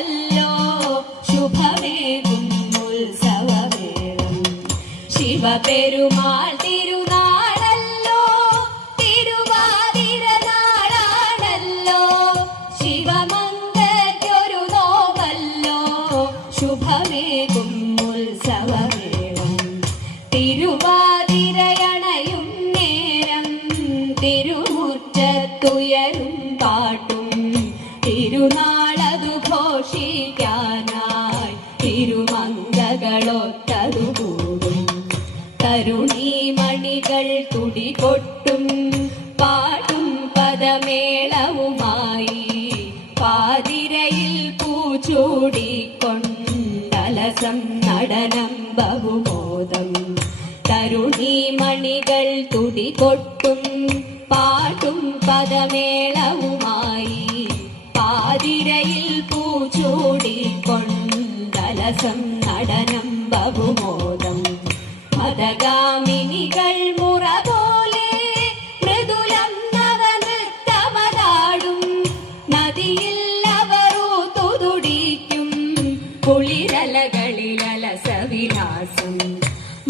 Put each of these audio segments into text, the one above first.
ല്ലോ ശുഭമേകും ഉത്സവവേളം ശിവപെരുമാൾ തിരുനാളല്ലോ തിരുവാതിര നാളാണല്ലോ ശിവമംഗലൊരു നോവല്ലോ ശുഭമേകും ഉത്സവവേളം തിരുവാതിരയണയും നേരം തിരുമുറ്റത്തുയരും പാട്ടും തിരുനാളതു ഘോഷിക്കാനായി തിരുമംഗകളൊത്തതുകൂടും തരുണീമണികൾ തുടികൊട്ടും പാട്ടും പദമേളവുമായി പാതിരയിൽ പൂച്ചൂടിക്കൊണ്ടലസം നടനം ബഹുമോദം തരുണീമണികൾ തുടികൊട്ടും പാട്ടും പദമേളവുമായി പാതിരയിൽ പൂച്ചൂടിക്കൊണ്ടലസം നടനം ബഹുമോദം മദഗാമിനികൾ മുറ പോലെ മൃദുലം നവനൃത്തമതാടും നദിയിൽ അവറു തുതുടിക്കും കുളിരലകളിൽ അലസവിലാസം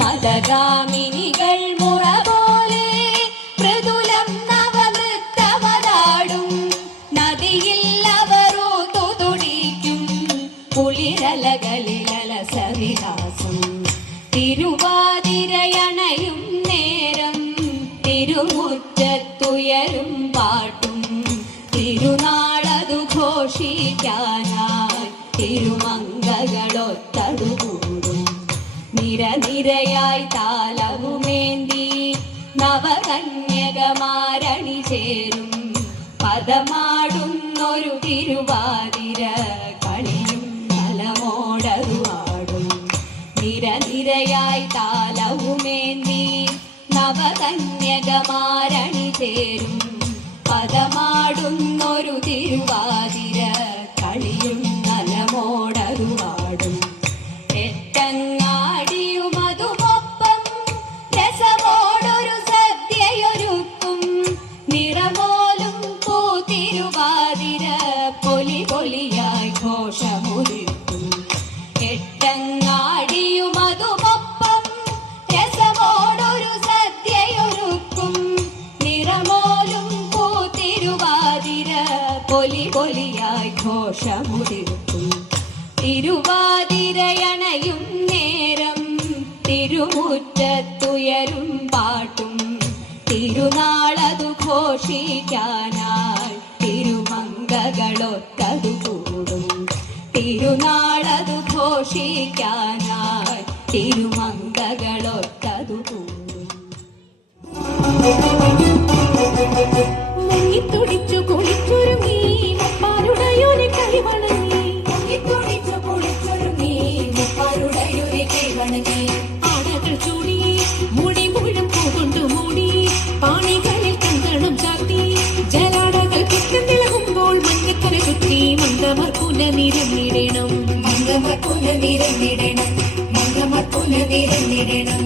മദഗാമിനികൾ മുറ പോലെ മൃദുലം നവനൃത്തമതാടും നദിയിൽ അവറു തുതുടിക്കും കുളിരലകളിൽ അലസവിലാസം തിരുവാതിരയണയും നേരം തിരുമുറ്റത്തുയരും പാട്ടും തിരുനാളതു ഘോഷിക്കാനായി തിരുമംഗകളൊത്തതുകൂടും നിരനിരയായി താലവുമേന്തി നവകന്യകമാരണി ചേരും പദമാടുന്നൊരു തിരുവാതിര കളിയും നലമോടരുവാടും നിരനിരയായി താലവുമേന്തി നവകന്യകമാരണി ചേരും പദമാടുന്നൊരു തിരുവാതിര കളിയും നലമോടരുവാടും എട്ടങ്ങാടിയുമതുമൊപ്പം രസമോടൊരു സദ്യയൊരുക്കും നിറമോലും പൂത്തിരുവാതിര പൊലി പൊലിയായി ഘോഷമുതിർക്കും എട്ടങ്ങാടിയുമതുമൊപ്പം രസമോടൊരു സദ്യയൊരുക്കും നിറമോലും പൂത്തിരുവാതിര പൊലി പൊലിയായി ഘോഷമുതിർക്കും തിരുവാതിരയണയും നേരം തിരുമുറ്റത്തുയരും പാട്ടും തിരുനാളതു ഘോഷിക്കാനായി തിരുമംഗകളൊത്തതുകൂടും തിരുനാളതു ഘോഷിക്കാനായി തിരുമംഗകളൊത്തതുകൂടും മുങ്ങിത്തുടിച്ചു കുളിച്ചൊരുങ്ങി മുപ്പാരുടയോനെ കൈവണങ്ങി മുങ്ങിത്തുടിച്ചു കുളിച്ചൊരുങ്ങി മുപ്പാരുടയോനെ കൈവണങ്ങി ആടകൾ ചൂടി മുടി മുഴും പൂകൊണ്ടു മൂടി പാണികളിൽ കങ്കണം ചാത്തി ജലാടകൾ കിട്ടം തിളകുമ്പോൾ മഞ്ഞക്കര ചുറ്റി മംഗമർക്കുല നിരന്നിടണം മംഗമർക്കുല നിരന്നിടണം മംഗമർക്കുല നിരന്നിടണം